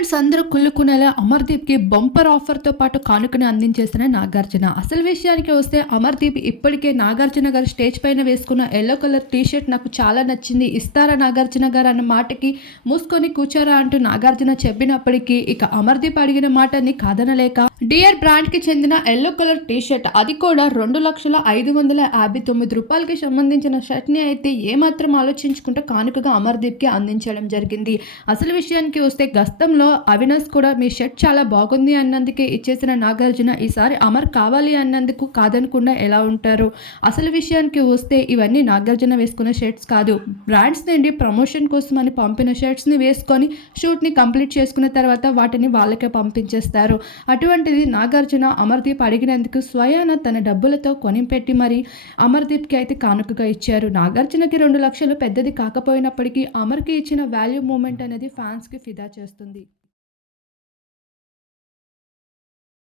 Fans అందరూ కుళ్ళుకునేలా అమర్‌దీప్‌కి bumper ఆఫర్‌తో పాటు కానుకని అందించేసిన నాగార్జున. అసలు విషయానికి వస్తే అమర్‌దీప్ ఇప్పటికే నాగార్జున గారు స్టేజ్ పైన వేసుకున్న యెల్లో కలర్ టీ షర్ట్ నాకు చాలా నచ్చింది. ఇస్తారా నాగార్జున గారు అన్న మాటకి మూసుకొని కూర్చోరా అంటూ నాగార్జున చెప్పినప్పటికీ ఇక అమర్‌దీప్ అడిగిన మాటని కాదనలేక డియర్ బ్రాండ్‌కి చెందిన యెల్లో కలర్ టీ షర్ట్ అది కూడా రూ. 2,559కి సంబంధించిన షర్ట్‌ని అయితే ఏమాత్రం ఆలోచించకుండా కానుకగా అమర్‌దీప్‌కి అందించడం జరిగింది. అసలు విషయానికి వస్తే గతంలో అవినాష్ కూడా మీ షర్ట్ చాలా బాగుంది అన్నందుకే ఇచ్చేసిన నాగార్జున ఈసారి అమర్ కావాలి అన్నందుకు కాదనకుండా ఎలా ఉంటారు? అసలు విషయానికి వస్తే ఇవన్నీ నాగార్జున వేసుకున్న షర్ట్స్ కాదు. బ్రాండ్స్ నుండి ప్రమోషన్ కోసమని పంపిన షర్ట్స్‌ని వేసుకొని షూట్‌ని కంప్లీట్ చేసుకున్న తర్వాత వాటిని వాళ్ళకే పంపించేస్తారు. అటువంటిది నాగార్జున అమర్‌దీప్ అడిగినందుకు స్వయాన తన డబ్బులతో కొనిపెట్టి మరి అమర్‌దీప్‌కి అయితే కానుకగా ఇచ్చారు. నాగార్జునకి 2,00,000 పెద్దది కాకపోయినప్పటికీ అమర్‌కి ఇచ్చిన వాల్యూ మూమెంట్ అనేది ఫ్యాన్స్‌కి ఫిదా చేస్తుంది.